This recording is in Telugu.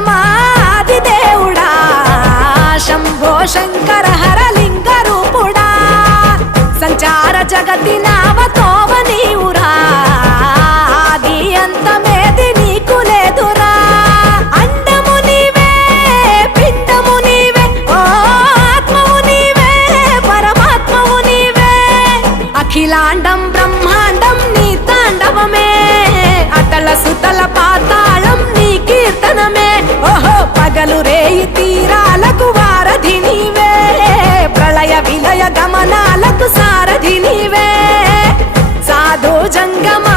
జంగమాది దేవుడా శంభో శంకర హరలింగ రూపుడా సంచార జగతి నావతోవ నీవురా ఆది అంతమేది నీకు లేదురా అండము నీవే పిండము నీవే ఓ ఆత్మవు నీవే పరమాత్మవు నీవే అఖిలాండం బ్రహ్మాండం నీ తాండవమే అతల సుతల పాతాళం నీ కీర్తనమే ఓహో పగలు రేయి తీరాలకు వారధి నీవే ప్రళయ విలయ గమనాలకు సారథి నీవే సాధు జంగమా